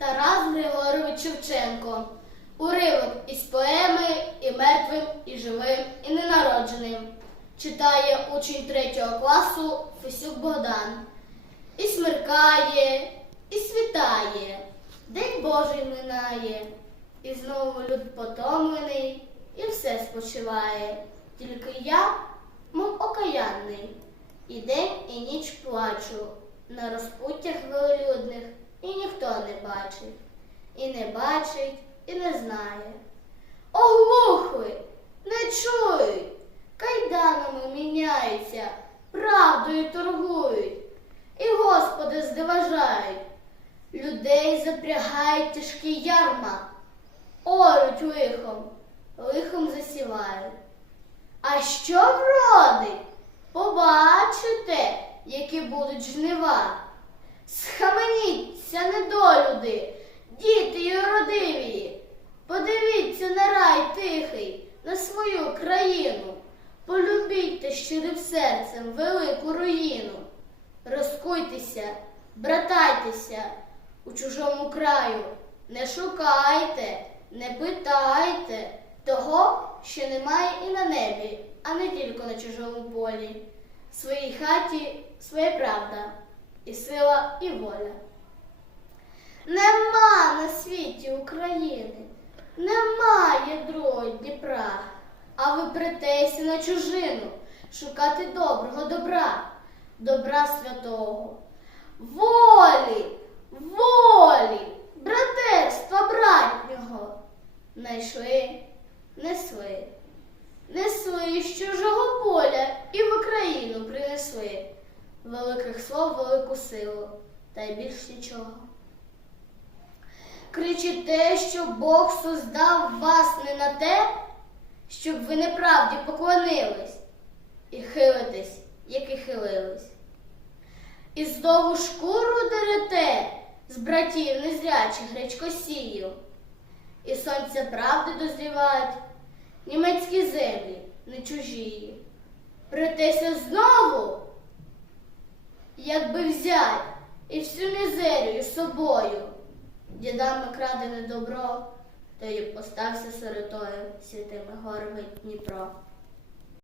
Тарас Григорович Шевченко. Уривок із поеми і мертвим, і живим, і ненародженим. Читає учень третього класу Фесюк Богдан. І смеркає, і світає, День Божий минає, і знову люд потомлений, і все спочиває. Тільки я, мов окаянний, і день, і ніч плачу на розпуттях велолюдних, не бачить, і не бачить, і не знає. Оглухли, не чують, кайданами міняються, правдою торгують, і Господи здиважають, людей запрягають тяжкі ярма, оруть лихом, лихом засівають. А що вродить? Побачите, які будуть жнива. Схаменіться, щирим серцем велику руїну. Розкуйтеся, братайтеся у чужому краю. Не шукайте, не питайте того, що немає і на небі, а не тільки на чужому полі. В своїй хаті своя правда, і сила, і воля. Нема на світі України, немає другого Дніпра, а ви претеся на чужину шукати доброго добра, добра святого, волі, волі, братерства братнього. Найшли, несли, несли з чужого поля і в Україну принесли великих слов, велику силу, та й більш нічого. Кричите, що Бог создав вас не на те, щоб ви неправді поклонились і хилитесь, як і хилились. Знову шкуру дерете з братів незрячих гречкосіїв, і сонця правди дозрівають, німецькі землі не чужі. Претеся знову, якби взять і всю мізерію з собою. Дідами крадене добро, то й остався сиротою святими горами Дніпро.